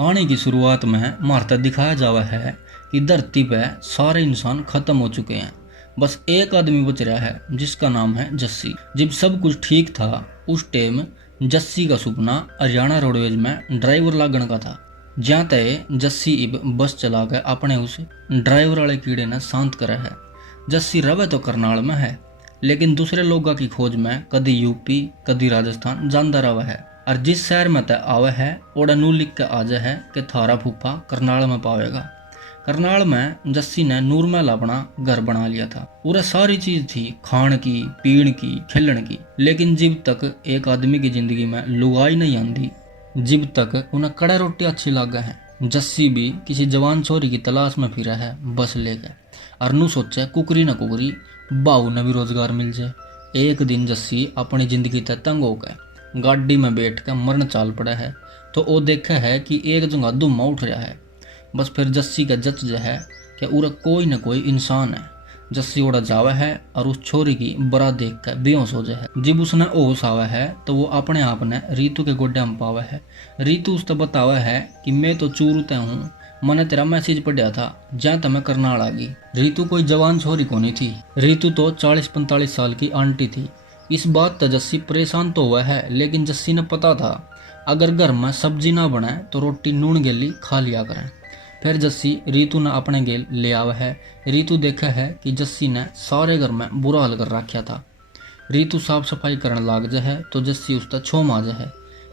कहानी की शुरुआत में मारता दिखाया जावा है कि धरती पे सारे इंसान खत्म हो चुके हैं। बस एक आदमी बच रहा है जिसका नाम है जस्सी। जब सब कुछ ठीक था उस टाइम जस्सी का सपना हरियाणा रोडवेज में ड्राइवर लागण का था। जहाँ तय जस्सी इब बस चला के अपने उस ड्राइवर वाले कीड़े ने शांत करा है। जस्सी रवे तो करनाल में है, लेकिन दूसरे लोगों की खोज में कदी यूपी कदी राजस्थान जानता रहा है। और जिस शहर में तय आवे है ओड़ा नू लिख के आ जाए है कि थारा फूफा करनाल में पावेगा। करनाल में जस्सी ने नूर महल अपना घर बना लिया था। पूरा सारी चीज थी, खान की, पीण की, खेलन की। लेकिन जब तक एक आदमी की जिंदगी में लुगाई नहीं आंदी, जब तक उन्हें कड़ा रोटी अच्छी लगे है। जस्सी भी किसी जवान छोरी की तलाश में फिरा है बस लेके। और नू सोचे कुकरी न कुकरी बाऊ ने भी रोजगार मिल जाए। एक दिन जस्सी अपनी जिंदगी तक तंग हो गए, गाड़ी में बैठ कर मरण चाल पड़ा है। तो वो देखा है कि एक जगह धुम्मा उठ रहा है। बस फिर जस्सी का जच है कि उरा कोई न कोई इंसान है। जस्सी उड़ा जावा है और उस छोरी की बरा देख कर बेहोश हो जाए। जब उसने होश आवा है तो वो अपने आप ने रीतू के गोड्डे में पावा है। रीतू उसने बतावा है कि मैं तो चूरते हूँ, मैंने तेरा मैसेज पढ़ा था जहाँ तमें करनाल आ गई। रीतू कोई जवान छोरी को नहीं थी, रीतू तो 40-45 साल की आंटी थी। इस बात तो जस्सी परेशान तो हुआ है, लेकिन जस्सी ने पता था अगर घर में सब्जी ना बने तो रोटी नून गेली खा लिया करें। फिर जस्सी रीतू ने अपने गेल ले आवा है। रीतू देखा है कि जस्सी ने सारे घर में बुरा हाल कर रखा था। रीतू साफ सफाई करने लाग जाए तो जस्सी उसका छोम आ जाए।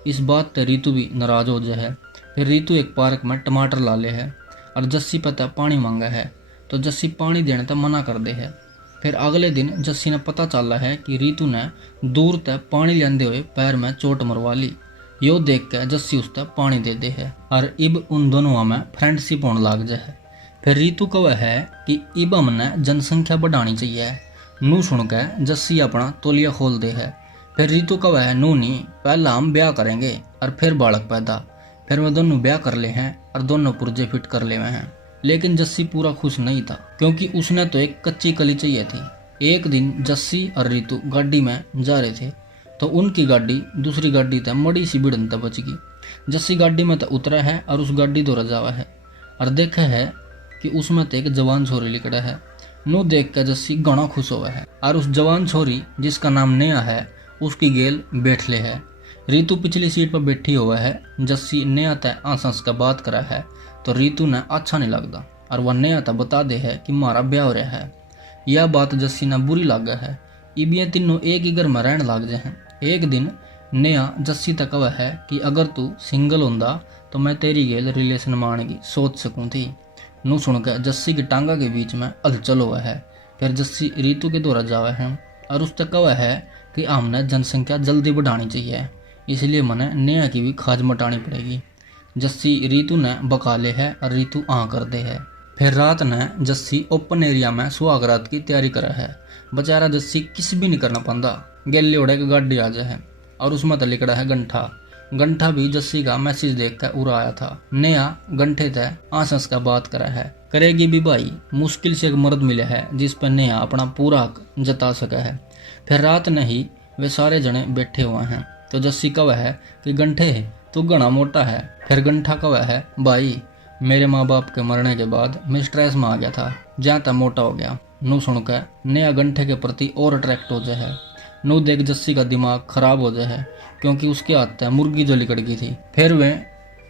इस बात से रीतू भी नाराज हो जाए। फिर रीतू एक पार्क में टमाटर ला ले है और जस्सी पता पानी मांगा है तो जस्सी पानी देने तक मना कर दे है। फिर अगले दिन जस्सी ने पता चला है कि रीतू ने दूर तक पानी लेंदे हुए पैर में चोट मरवा ली। यो देख के जस्सी उस तक पानी दे दे है और इब उन दोनों में फ्रेंडशिप होने लग जाए। फिर रीतू कहे है कि इब हमने जनसंख्या बढ़ानी चाहिए। नू सुन के जस्सी अपना तोलिया खोल दे है। फिर रीतू कहे है नू नहीं, पहला हम ब्याह करेंगे और फिर बालक पैदा। फिर वे दोनों ब्याह कर ले हैं और दोनों पुर्जे फिट कर ले हुए हैं। लेकिन जस्सी पूरा खुश नहीं था, क्योंकि उसने तो एक कच्ची कली चाहिए थी। एक दिन जस्सी और रीतू गाड़ी में जा रहे थे तो उनकी गाड़ी दूसरी गाड़ी तक मड़ी सी भिड़न तक बच गई। जस्सी गाड़ी में तो उतरा है और उस गाड़ी दो रजावा है और देखा है कि उसमें तो एक जवान छोरी लिखड़ा है। नू देख कर जस्सी घना खुश हुआ है और उस जवान छोरी जिसका नाम नेहा है उसकी गेल बैठ ले है। रीतू पिछली सीट पर बैठी हुआ है। जस्सी नेहा तय आसास का बात करा है तो रीतू ने अच्छा नहीं लगता और वह नेहा तय बता दे है कि मारा ब्याह हो रहा है। यह बात जस्सी ने बुरी लगा है। इब ये तीनों एक ही घर में रहने लग जाए हैं। एक दिन नेहा जस्सी तक कहा है कि अगर तू सिंगल होंदा तो मैं तेरी गेल रिलेशन मानगी सोच सकूं थी। नू सुनकर जस्सी की टांगा के बीच में हलचल हुआ है। फिर जस्सी रीतू के दौरा जावा है और उस तक कहा है कि हमने जनसंख्या जल्दी बढ़ानी चाहिए, इसलिए मैंने नेहा की भी खाज मटानी पड़ेगी। जस्सी रीतू ने बका ले है और रीतू कर दे है। फिर रात ने जस्सी ओपन एरिया में सुहाग रात की तैयारी करा है। बेचारा जस्सी किस भी नहीं करना पाता। गेली उड़े की गाड़ी आ जाए और उसमें तो लिखड़ा है गंठा। गंठा भी जस्सी का मैसेज देख कर उड़ा आया था। नेहा गंठे तय आसस का बात करा है, करेगी भी भाई। मुश्किल से एक मर्द मिले है जिस पर नेहा अपना पूरा हक जता सका है। फिर रात ने ही वे सारे जने बैठे हुए हैं तो जस्सी कहा है कि गंठे तू घना मोटा है। फिर गंठा कहा है भाई मेरे माँ बाप के मरने के बाद मैं स्ट्रेस में आ गया था, जहाँ तक मोटा हो गया। नू सुनकर नेहा गंठे के प्रति और अट्रैक्ट हो जाए। नू देख जस्सी का दिमाग खराब हो जाए क्योंकि उसके हाथ में मुर्गी जो लिकड़ गई थी। फिर वे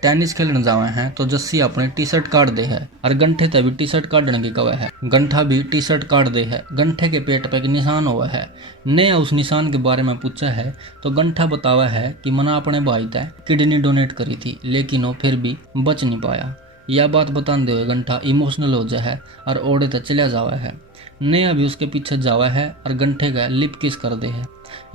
टेनिस खेलने जावे हैं तो जस्सी अपनी टी शर्ट काट दे है और गंठे तक भी टी शर्ट काटने की कवा है। गंठा भी टी शर्ट काट दे है। गंठे के पेट पे एक निशान हुआ है। नेहा उस निशान के बारे में पूछा है तो गंठा बतावा है कि मना अपने भाई तय किडनी डोनेट करी थी, लेकिन वो फिर भी बच नहीं पाया। यह बात बताते हुए गंठा इमोशनल हो जाए और ओढ़े तक चला जावा है। नेहा भी उसके पीछे जावा है और गंठे का लिप किस कर दे है।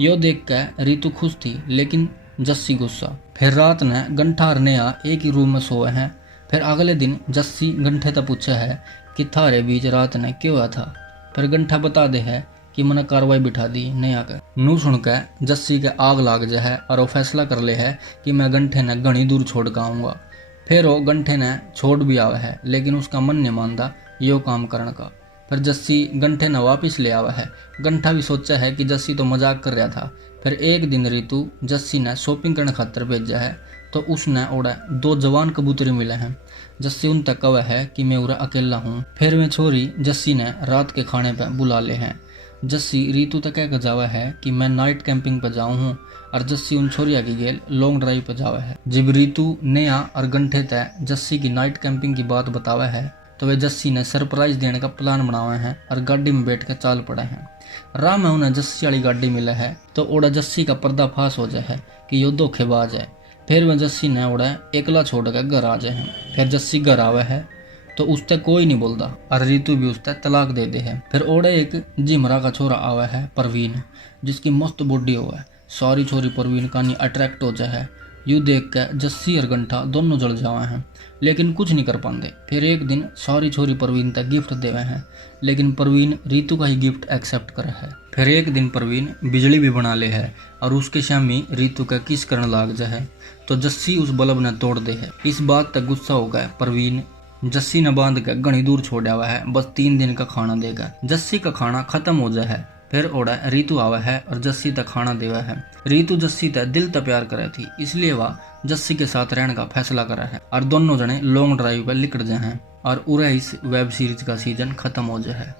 यो देख कर रीतू खुश थी, लेकिन जस्सी गुस्सा। फिर रात ने गंठा और नेहा एक ही रूम में सोए हैं। फिर अगले दिन जस्सी गंठे तक पूछा है कि थारे बीच रात ने क्यों हुआ था। फिर गंठा बता दे है कि मैंने कार्रवाई बिठा दी नेहा का। नू सुनकर जस्सी के आग लाग जाए और वो फैसला कर ले है कि मैं गंठे ने घनी दूर छोड़ कर आऊँगा। फिर वो गंठे ने छोड़ भी आवा है, लेकिन उसका मन नहीं मानता यो काम करने का। फिर जस्सी गंठे ने वापिस ले आवा है। गंठा भी सोचा है कि जस्सी तो मजाक कर रहा था। फिर एक दिन रीतू जस्सी ने शॉपिंग करने खातर भेजा है तो उसने ओड़ा 2 जवान कबूतरी मिले हैं। जस्सी उन तक कवा है कि मैं उरा अकेला हूँ। फिर मैं छोरी जस्सी ने रात के खाने पे बुला ले हैं। जस्सी रीतू तक कह जावा है कि मैं नाइट कैंपिंग पे जाऊँ हूँ और जस्सी उन छोरिया की गेल लॉन्ग ड्राइव पे जावा है। जब रीतू नया और गंठे तय जस्सी की नाइट कैंपिंग की बात बतावा है तो वे जस्सी ने सरप्राइज देने का प्लान बनावे हैं और गाड़ी में बैठ कर चाल पड़े हैं। राह में उन्हें जस्सी वाली गाड़ी मिले है तो ओड़ा जस्सी का पर्दाफाश हो जाए है कि यो धोखेबाज है। फिर वह जस्सी ने ओड़ा एकला छोड़ कर घर आ जाए हैं। फिर जस्सी घर आवे है तो उससे कोई नहीं बोलता और रीतू भी उससे तलाक दे दे है। फिर ओड़े एक जिमरा का छोरा आवा है परवीन, जिसकी मस्त बॉडी हो है। सारी छोरी परवीन का नहीं अट्रैक्ट हो जाए है। यू देख कर जस्सी और गंठा दोनों जल जावे हैं लेकिन कुछ नहीं कर पाते। फिर एक दिन सारी छोरी परवीन तक गिफ्ट देवे हैं लेकिन परवीन रीतू का ही गिफ्ट एक्सेप्ट करे है। फिर एक दिन परवीन बिजली भी बना ले है और उसके शामी रीतू का किस करने लाग जाए तो जस्सी उस बल्ब ने तोड़ दे है। इस बात तक गुस्सा हो गया परवीन जस्सी ने बांध कर घनी दूर छोड़ा हुआ है, बस 3 दिन का खाना देगा। जस्सी का खाना खत्म हो जाए है। फिर ओड़ा रीतू आवा है और जस्सी तक खाना देवा है। रीतू जस्सी तक दिल तक प्यार करे थी इसलिए वह जस्सी के साथ रहने का फैसला करा है और दोनों जने लॉन्ग ड्राइव पर निकल जाए हैं और उरे इस वेब सीरीज का सीजन खत्म हो जाए है।